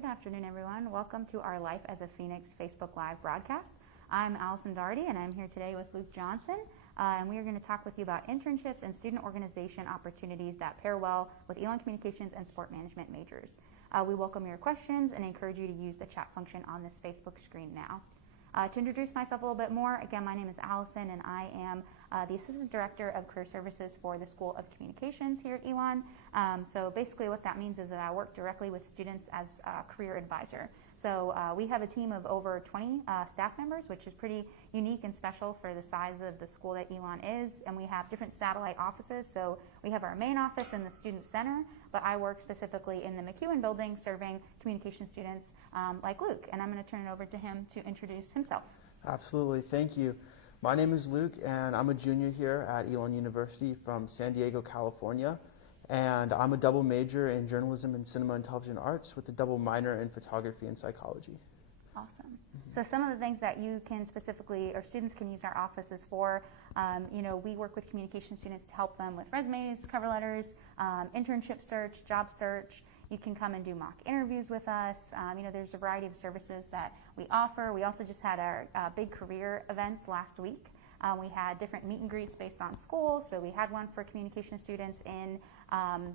Good afternoon, everyone. Welcome to our Life as a Phoenix Facebook Live broadcast. I'm Alison Doherty, and I'm here today with Luke Johnson, and we are going to talk with you about internships and student organization opportunities that pair well with Elon Communications and Sport Management majors. We welcome your questions and encourage you to use the chat function on this Facebook screen now. To introduce myself a little bit more, again, my name is Allison, and I am the Assistant Director of Career Services for the School of Communications here at Elon. So basically what that means is that I work directly with students as a career advisor. So we have a team of over 20 staff members, which is pretty unique and special for the size of the school that Elon is. And we have different satellite offices. So we have our main office in the Student Center, but I work specifically in the McEwen building serving communication students like Luke. And I'm going to turn it over to him to introduce himself. Absolutely. Thank you. My name is Luke, and I'm a junior here at Elon University from San Diego, California. And I'm a double major in journalism and cinema and television arts with a double minor in photography and psychology. Awesome. So some of the things that you can specifically, or students can use our offices for, we work with communication students to help them with resumes, cover letters, internship search, job search. You can come and do mock interviews with us. There's a variety of services that we offer. We also just had our big career events last week. We had different meet and greets based on schools. So we had one for communication students in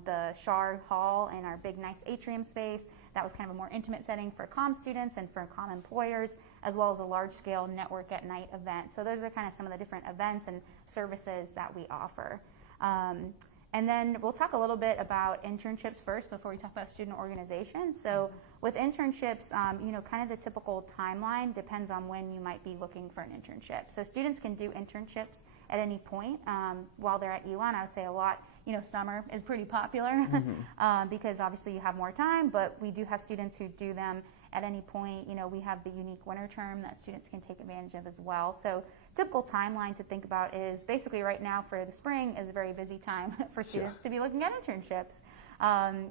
the Shard Hall in our big, nice atrium space. That was kind of a more intimate setting for comm students and for comm employers, as well as a large-scale network at night event. So those are kind of some of the different events and services that we offer. And then we'll talk a little bit about internships first before we talk about student organizations. So with internships, kind of the typical timeline depends on when you might be looking for an internship. So students can do internships at any point. While they're at Elon, I would say a lot, summer is pretty popular because obviously you have more time, but we do have students who do them at any point. We have the unique winter term that students can take advantage of as well. So typical timeline to think about is basically right now for the spring is a very busy time for students to be looking at internships.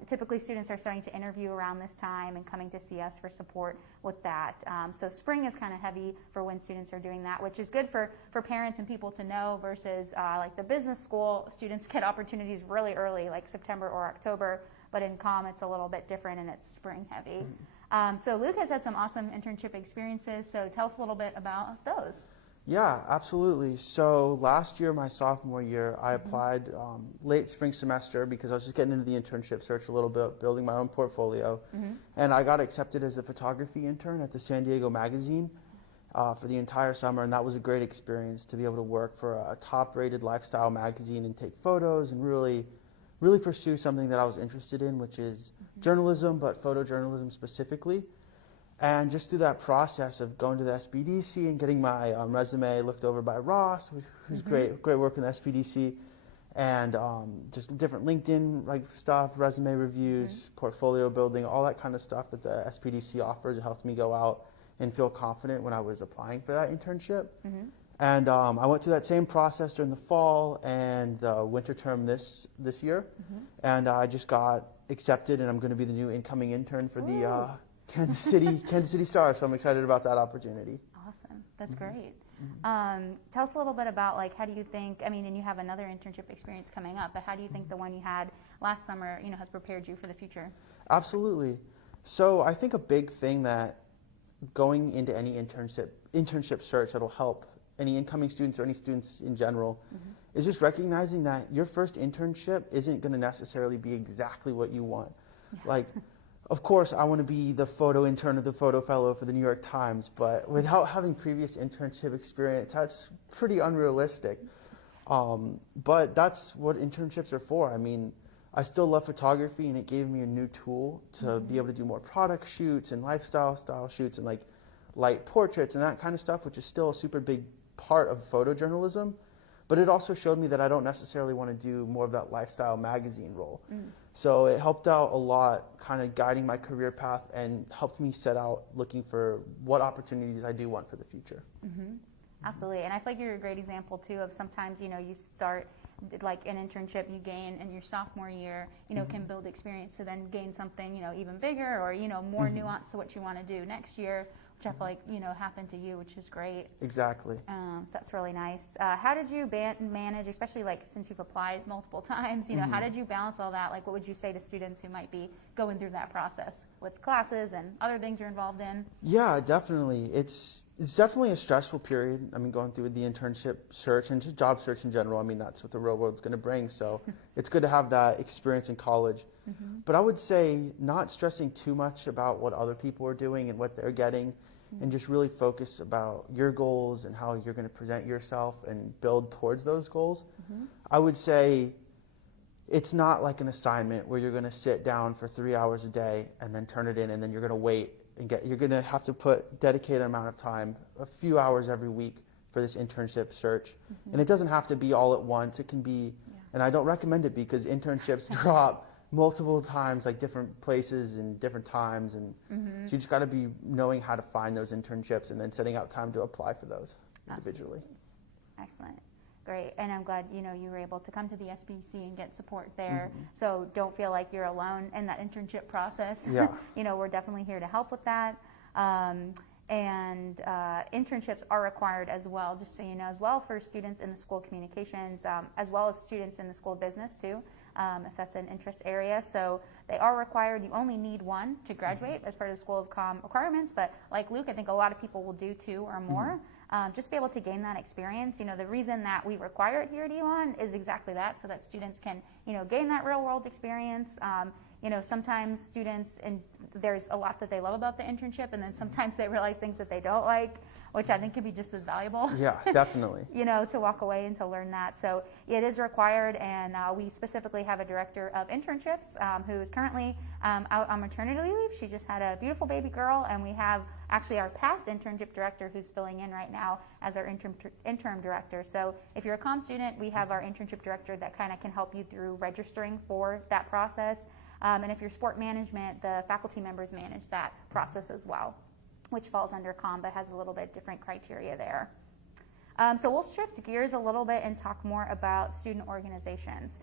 Typically students are starting to interview around this time and coming to see us for support with that. So spring is kind of heavy for when students are doing that, which is good for parents and people to know versus like the business school, students get opportunities really early, like September or October, but in comm it's a little bit different and it's spring heavy. So Luke has had some awesome internship experiences, so tell us a little bit about those. Yeah, absolutely. So last year, my sophomore year, I applied late spring semester because I was just getting into the internship search a little bit, building my own portfolio. And I got accepted as a photography intern at the San Diego magazine for the entire summer, and that was a great experience to be able to work for a top-rated lifestyle magazine and take photos and really pursue something that I was interested in, which is journalism, but photojournalism specifically. And just through that process of going to the Spdc and getting my resume looked over by Ross, who's great work in the Spdc, and just different LinkedIn stuff, resume reviews, portfolio building, all that kind of stuff that the Spdc offers. It helped me go out and feel confident when I was applying for that internship. And I went through that same process during the fall and the winter term this year, and I just got accepted, and I'm going to be the new incoming intern for the Kansas City Stars, so I'm excited about that opportunity. Awesome. That's great. Tell us a little bit about how do you think, and you have another internship experience coming up, but how do you think the one you had last summer, has prepared you for the future? Absolutely. So I think a big thing that going into any internship search that'll help any incoming students or any students in general is just recognizing that your first internship isn't going to necessarily be exactly what you want. Of course, I want to be the photo intern or the photo fellow for the New York Times, but without having previous internship experience, that's pretty unrealistic. But that's what internships are for. I still love photography, and it gave me a new tool to be able to do more product shoots and lifestyle style shoots and light portraits and that kind of stuff, which is still a super big part of photojournalism. But it also showed me that I don't necessarily want to do more of that lifestyle magazine role. So it helped out a lot, kind of guiding my career path and helped me set out looking for what opportunities I do want for the future. Absolutely. And I feel like you're a great example, too, of sometimes, you start an internship you gain in your sophomore year, can build experience to then gain something, even bigger or, more nuance to what you want to do next year. which I feel like, happened to you, which is great. Exactly. So that's really nice. How did you manage, especially like since you've applied multiple times, how did you balance all that? Like, what would you say to students who might be going through that process with classes and other things you're involved in? Yeah, definitely. It's definitely a stressful period. I mean, going through the internship search and just job search in general. I mean, that's what the real world's going to bring. So it's good to have that experience in college. Mm-hmm. But I would say not stressing too much about what other people are doing and what they're getting, and just really focus about your goals and how you're going to present yourself and build towards those goals. Mm-hmm. I would say it's not like an assignment where you're going to sit down for 3 hours a day and then turn it in, and then you're going to wait and you're going to have to put dedicated amount of time, a few hours every week for this internship search. Mm-hmm. And it doesn't have to be all at once. It can be, and I don't recommend it because internships drop multiple times, like different places and different times, and so you just got to be knowing how to find those internships and then setting out time to apply for those individually. Excellent. Great. And I'm glad, you were able to come to the Spdc and get support there. Mm-hmm. So don't feel like you're alone in that internship process. Yeah. We're definitely here to help with that. And internships are required as well, just so you know, as well for students in the School of Communications, as well as students in the School of Business too, if that's an interest area. So they are required. You only need one to graduate as part of the School of Com requirements, but like Luke, I think a lot of people will do 2 or more. Just be able to gain that experience. The reason that we require it here at Elon is exactly that, so that students can, gain that real world experience. Sometimes students, and there's a lot that they love about the internship, and then sometimes they realize things that they don't like, which I think can be just as valuable. Yeah, definitely. To walk away and to learn that. So it is required, and we specifically have a director of internships who is currently out on maternity leave. She just had a beautiful baby girl, and we have actually our past internship director who's filling in right now as our interim director. So if you're a comm student, we have our internship director that kind of can help you through registering for that process. And if you're sport management, the faculty members manage that process as well, which falls under comm but has a little bit different criteria there. So we'll shift gears a little bit and talk more about student organizations.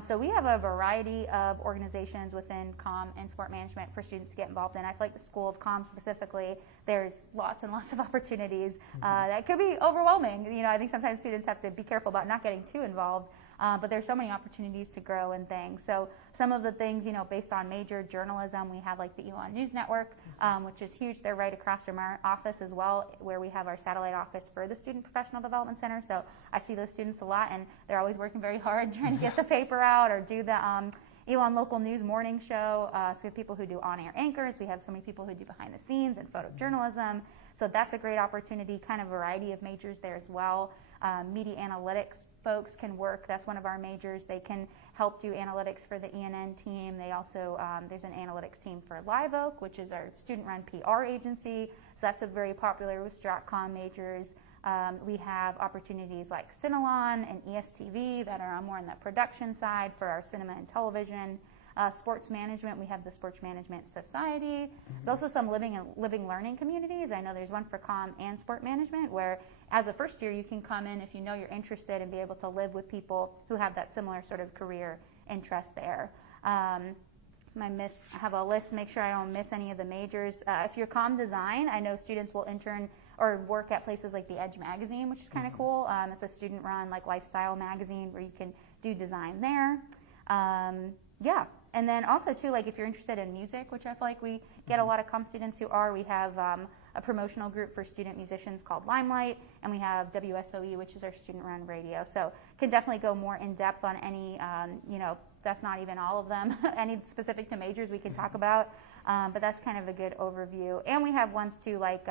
So we have a variety of organizations within comm and sport management for students to get involved in. I feel like the School of Comm specifically, there's lots and lots of opportunities that could be overwhelming. I think sometimes students have to be careful about not getting too involved. But there's so many opportunities to grow and things. So some of the things, based on major journalism, we have like the Elon News Network, which is huge. They're right across from our office as well, where we have our satellite office for the Student Professional Development Center. So I see those students a lot, and they're always working very hard trying to get the paper out or do the Elon Local News morning show. So we have people who do on-air anchors. We have so many people who do behind the scenes and photojournalism. So that's a great opportunity, kind of variety of majors there as well. Media analytics folks can work. That's one of our majors. They can help do analytics for the ENN team. They also, there's an analytics team for Live Oak, which is our student-run PR agency. So that's a very popular with StratCom majors. We have opportunities like Cinelon and ESTV that are more on the production side for our cinema and television. Sports management, we have the Sports Management Society. There's also some living learning communities. I know there's one for comm and sport management where as a first year you can come in if you know you're interested and be able to live with people who have that similar sort of career interest there. I have a list, make sure I don't miss any of the majors. If you're comm design, I know students will intern or work at places like the Edge magazine, which is kind of cool. It's a student-run like lifestyle magazine where you can do design there. Yeah, and then also too, like if you're interested in music, which I feel like we get a lot of comm students who are, we have a promotional group for student musicians called Limelight, and we have WSOE, which is our student-run radio. So can definitely go more in depth on any, that's not even all of them, any specific to majors we can talk about, but that's kind of a good overview. And we have ones too, like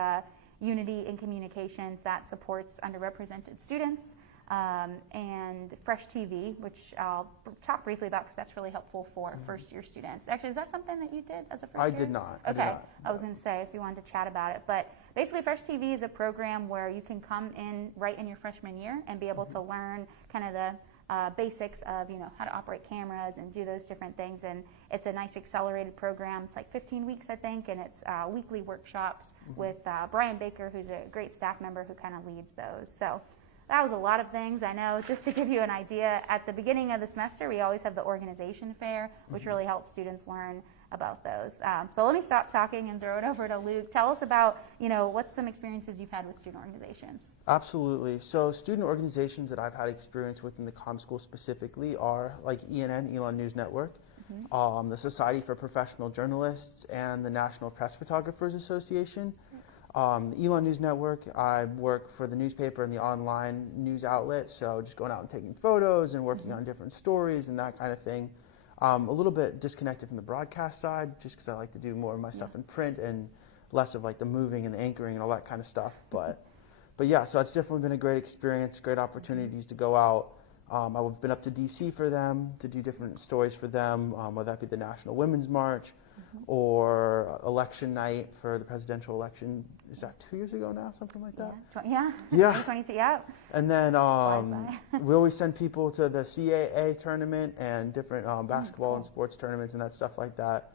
Unity in Communications that supports underrepresented students. And Fresh TV, which I'll talk briefly about because that's really helpful for first-year students. Actually, is that something that you did as a first year? I did not. Okay, I was going to say if you wanted to chat about it. But basically, Fresh TV is a program where you can come in right in your freshman year and be able to learn kind of the basics of how to operate cameras and do those different things. And it's a nice accelerated program. It's like 15 weeks, I think, and it's weekly workshops with Brian Baker, who's a great staff member who kind of leads those. So that was a lot of things. I know, just to give you an idea, at the beginning of the semester, we always have the organization fair, which really helps students learn about those. So let me stop talking and throw it over to Luke. Tell us about, what's some experiences you've had with student organizations? Absolutely. So student organizations that I've had experience with in the comm school specifically are like ENN, Elon News Network, the Society for Professional Journalists, and the National Press Photographers Association. The Elon News Network, I work for the newspaper and the online news outlet, so just going out and taking photos and working on different stories and that kind of thing. A little bit disconnected from the broadcast side, just because I like to do more of my stuff in print and less of like the moving and the anchoring and all that kind of stuff. But yeah, so it's definitely been a great experience, great opportunities to go out. I've been up to DC for them to do different stories for them, whether that be the National Women's March or election night for the presidential election. Is that 2 years ago now, something like that? Yeah. Yeah. 2022, yeah. And then we always send people to the CAA tournament and different basketball and sports tournaments and that stuff like that.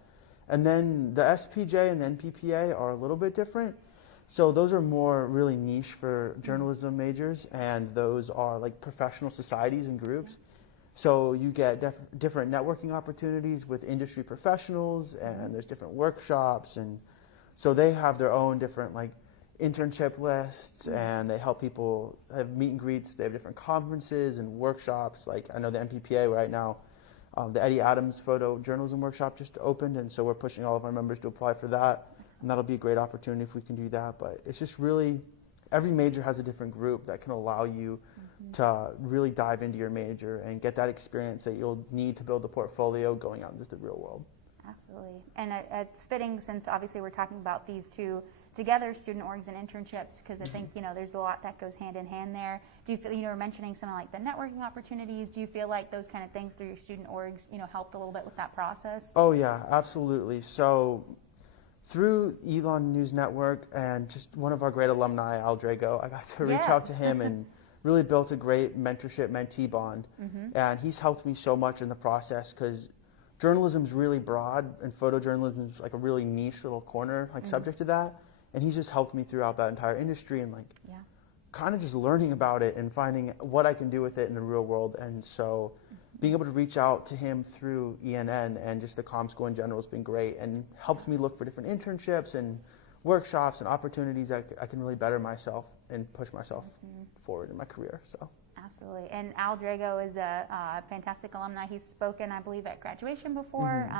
And then the SPJ and the NPPA are a little bit different. So those are more really niche for journalism majors, and those are like professional societies and groups. So you get different networking opportunities with industry professionals, and there's different workshops, and so they have their own different like internship lists, and they help people have meet and greets. They have different conferences and workshops. Like I know the MPPA right now, the Eddie Adams Photo Journalism Workshop just opened, and so we're pushing all of our members to apply for that, and that'll be a great opportunity if we can do that. But it's just really, every major has a different group that can allow you to really dive into your major and get that experience that you'll need to build a portfolio going out into the real world. Absolutely. And it's fitting, since obviously we're talking about these two together, student orgs and internships, because I think, there's a lot that goes hand in hand there. Do you feel, you were mentioning something like the networking opportunities. Do you feel like those kind of things through your student orgs, helped a little bit with that process? Oh yeah, absolutely. So through Elon News Network and just one of our great alumni, Al Drago, I got to reach out to him and really built a great mentorship-mentee bond. And he's helped me so much in the process, because journalism is really broad and photojournalism is like a really niche little corner subject to that. And he's just helped me throughout that entire industry and kind of just learning about it and finding what I can do with it in the real world. And so being able to reach out to him through ENN and just the comm school in general has been great, and helps me look for different internships and workshops and opportunities that I can really better myself and push myself forward in my career. So absolutely. And Al Drago is a fantastic alumni. He's spoken, I believe, at graduation before,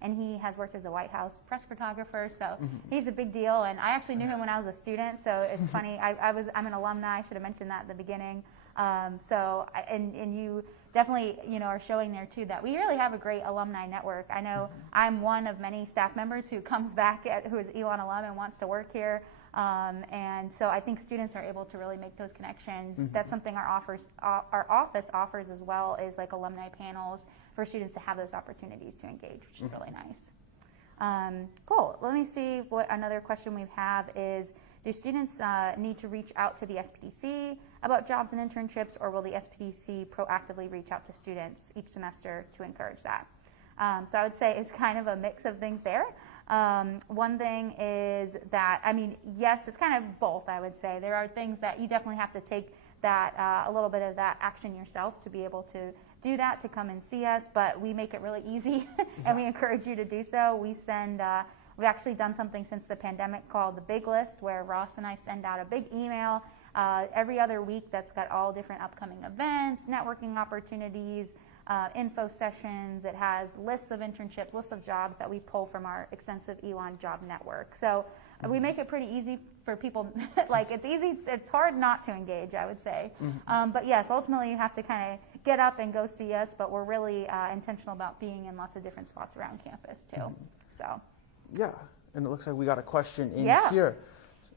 and he has worked as a White House press photographer, so he's a big deal. And I actually knew him when I was a student, so it's funny. I'm an alumni. I should have mentioned that at the beginning. And you definitely, are showing there too that we really have a great alumni network. I know I'm one of many staff members who comes back who is Elon alum and wants to work here. And so I think students are able to really make those connections. That's something our office offers as well, is like alumni panels for students to have those opportunities to engage, which is really nice. Cool. Let me see what another question we have is, do students need to reach out to the SPDC about jobs and internships, or will the SPDC proactively reach out to students each semester to encourage that? So I would say it's kind of a mix of things there. One thing is that, yes, it's kind of both, I would say. There are things that you definitely have to take that a little bit of that action yourself to be able to do that, to come and see us, but we make it really easy and we encourage you to do so. We've actually done something since the pandemic called the Big List, where Ross and I send out a big email every other week that's got all different upcoming events, networking opportunities, info sessions. It has lists of internships, lists of jobs that we pull from our extensive Elon job network. So we make it pretty easy for people. It's hard not to engage, I would say. But yes, ultimately you have to kind of get up and go see us, but we're really intentional about being in lots of different spots around campus too. So. Yeah, and it looks like we got a question in here.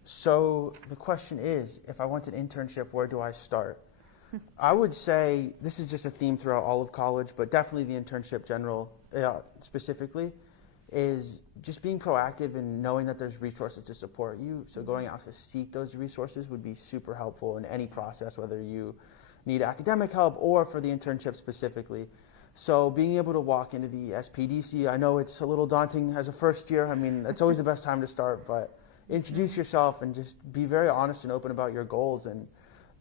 So the question is, if I want an internship, where do I start? I would say this is just a theme throughout all of college, but definitely the internship specifically, is just being proactive and knowing that there's resources to support you. So going out to seek those resources would be super helpful in any process, whether you need academic help or for the internship specifically. So being able to walk into the SPDC, I know it's a little daunting as a first year. It's always the best time to start, but introduce yourself and just be very honest and open about your goals. And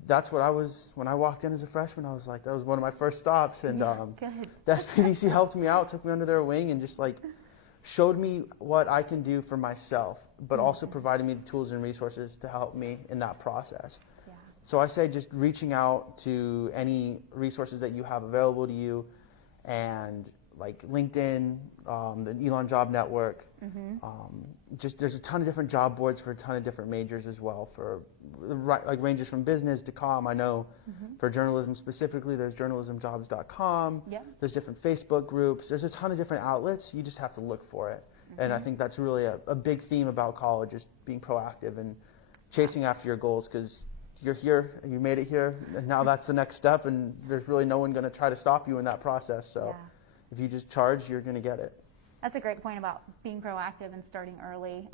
that's what I was, when I walked in as a freshman, I was like, that was one of my first stops. And the SPDC helped me out, took me under their wing, and just showed me what I can do for myself, but also provided me the tools and resources to help me in that process. Yeah. So I say just reaching out to any resources that you have available to you, and like LinkedIn, the Elon Job Network. Just there's a ton of different job boards for a ton of different majors as well, for like ranges from business to comm. I know for journalism specifically, there's journalismjobs.com. Yep. There's different Facebook groups. There's a ton of different outlets. You just have to look for it. And I think that's really a big theme about college, is being proactive and chasing after your goals, because you're here, you made it here, and now that's the next step, and there's really no one going to try to stop you in that process. So if you just charge, you're going to get it. That's a great point about being proactive and starting early.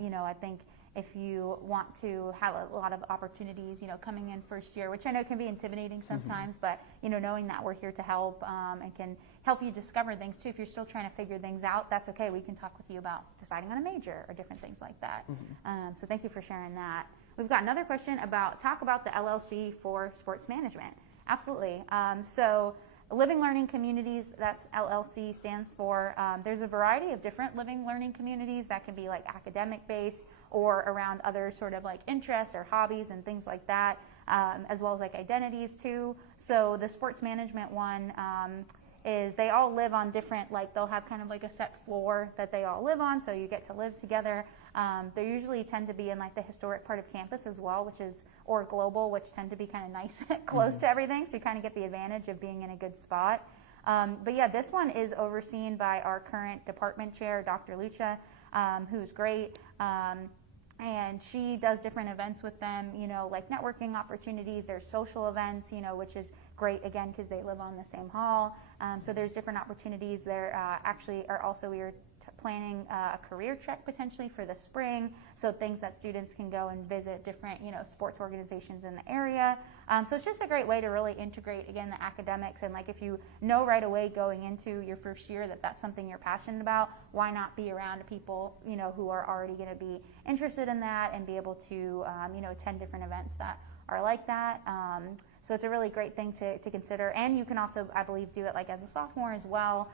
You know, I think if you want to have a lot of opportunities, you know, coming in first year, which I know can be intimidating sometimes, but, you know, knowing that we're here to help and can help you discover things too. If you're still trying to figure things out, that's okay. We can talk with you about deciding on a major or different things like that. So thank you for sharing that. We've got another question talk about the LLC for sports management. Absolutely. So Living Learning Communities, that's LLC stands for. There's a variety of different living learning communities that can be like academic based or around other sort of like interests or hobbies and things like that, as well as like identities too. So the sports management one is they all live on different, like they'll have kind of like a set floor that they all live on, so you get to live together. They usually tend to be in like the historic part of campus as well, which is, or global, which tend to be kind of nice, close to everything, so you kind of get the advantage of being in a good spot. But yeah, this one is overseen by our current department chair, Dr. Lucha, who's great. And she does different events with them, you know, like networking opportunities. There's social events, you know, which is great, again, because they live on the same hall. So there's different opportunities. There actually are also, we are planning a career trek potentially for the spring, so things that students can go and visit different, you know, sports organizations in the area. So it's just a great way to really integrate, again, the academics, and like if you know right away going into your first year that that's something you're passionate about, why not be around people, you know, who are already going to be interested in that and be able to, you know, attend different events that are like that. So it's a really great thing to consider. And you can also, I believe, do it like as a sophomore as well.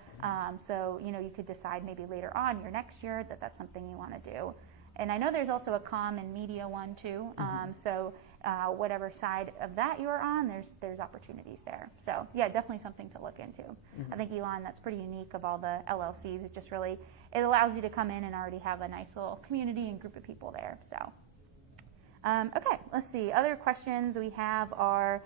So, you know, you could decide maybe later on your next year that that's something you want to do. And I know there's also a comm and media one too. So whatever side of that you are on, there's opportunities there. So yeah, definitely something to look into. I think, Elon, that's pretty unique of all the LLCs. It just really, it allows you to come in and already have a nice little community and group of people there. So, okay, let's see. Other questions we have are,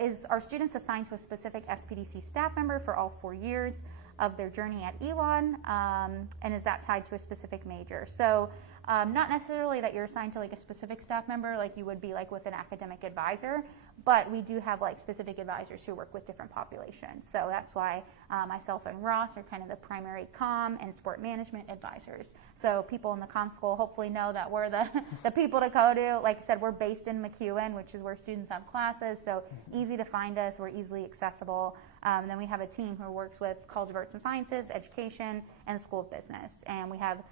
is our students assigned to a specific SPDC staff member for all 4 years of their journey at Elon, and is that tied to a specific major? So not necessarily that you're assigned to like a specific staff member like you would be like with an academic advisor, but we do have like specific advisors who work with different populations. So that's why myself and Ross are kind of the primary comm and sport management advisors. So people in the comm school hopefully know that we're the people to go to. Like I said, we're based in McEwen, which is where students have classes, so easy to find us. We're easily accessible. Then we have a team who works with College of Arts and Sciences, Education, and School of Business. And we have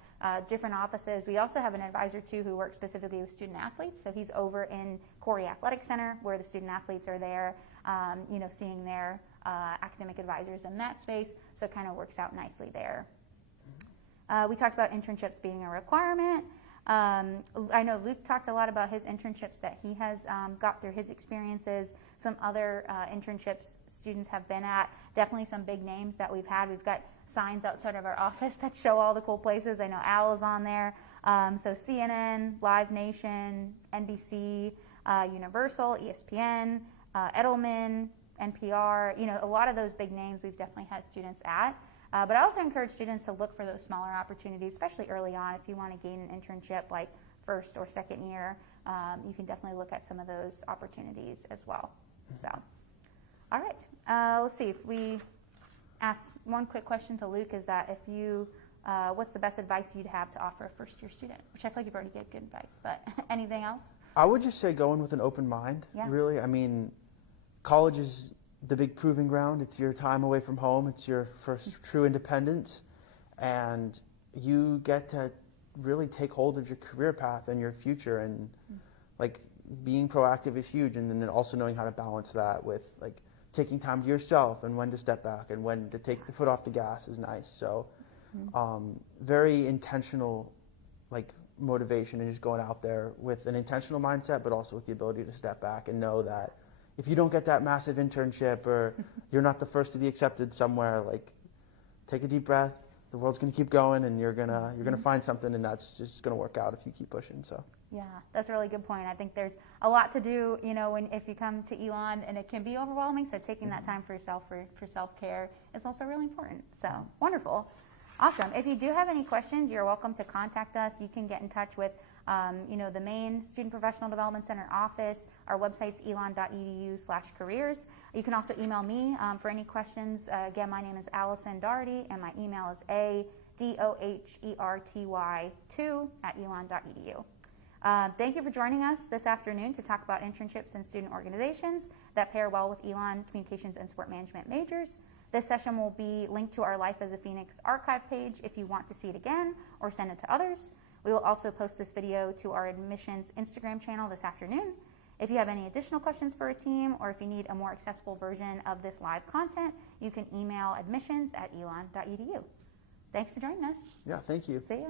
different offices. We also have an advisor too who works specifically with student athletes. So he's over in Corey Athletic Center where the student athletes are there, you know, seeing their academic advisors in that space. So it kind of works out nicely there. We talked about internships being a requirement. I know Luke talked a lot about his internships that he has got through his experiences. Some other internships students have been at, definitely some big names that we've had. We've got signs outside of our office that show all the cool places. I know Al is on there. So CNN, Live Nation, NBC, Universal, ESPN, Edelman, NPR, you know, a lot of those big names we've definitely had students at. But I also encourage students to look for those smaller opportunities, especially early on. If you want to gain an internship like first or second year, you can definitely look at some of those opportunities as well. So, all right, let's see. If we ask one quick question to Luke, is that if you, what's the best advice you'd have to offer a first-year student? Which I feel like you've already given good advice, but anything else? I would just say go in with an open mind, really. I mean, college is the big proving ground. It's your time away from home. It's your first true independence. And you get to really take hold of your career path and your future. And like being proactive is huge. And then also knowing how to balance that with like taking time to yourself and when to step back and when to take the foot off the gas is nice. So very intentional, like motivation, and just going out there with an intentional mindset, but also with the ability to step back and know that if you don't get that massive internship or you're not the first to be accepted somewhere, like take a deep breath. The world's going to keep going, and you're gonna find something, and that's just going to work out if you keep pushing. So. Yeah, that's a really good point. I think there's a lot to do, you know, if you come to Elon, and it can be overwhelming. So taking that time for yourself, for self-care, is also really important. So wonderful, awesome. If you do have any questions, you're welcome to contact us. You can get in touch with, you know, the main Student Professional Development Center office. Our website's elon.edu/careers. You can also email me for any questions. Again, my name is Alison Doherty, and my email is adoherty2@elon.edu. Thank you for joining us this afternoon to talk about internships and student organizations that pair well with Elon Communications and Sport Management majors. This session will be linked to our Life as a Phoenix archive page if you want to see it again or send it to others. We will also post this video to our admissions Instagram channel this afternoon. If you have any additional questions for a team, or if you need a more accessible version of this live content, you can email admissions@elon.edu. Thanks for joining us. Yeah, thank you. See ya.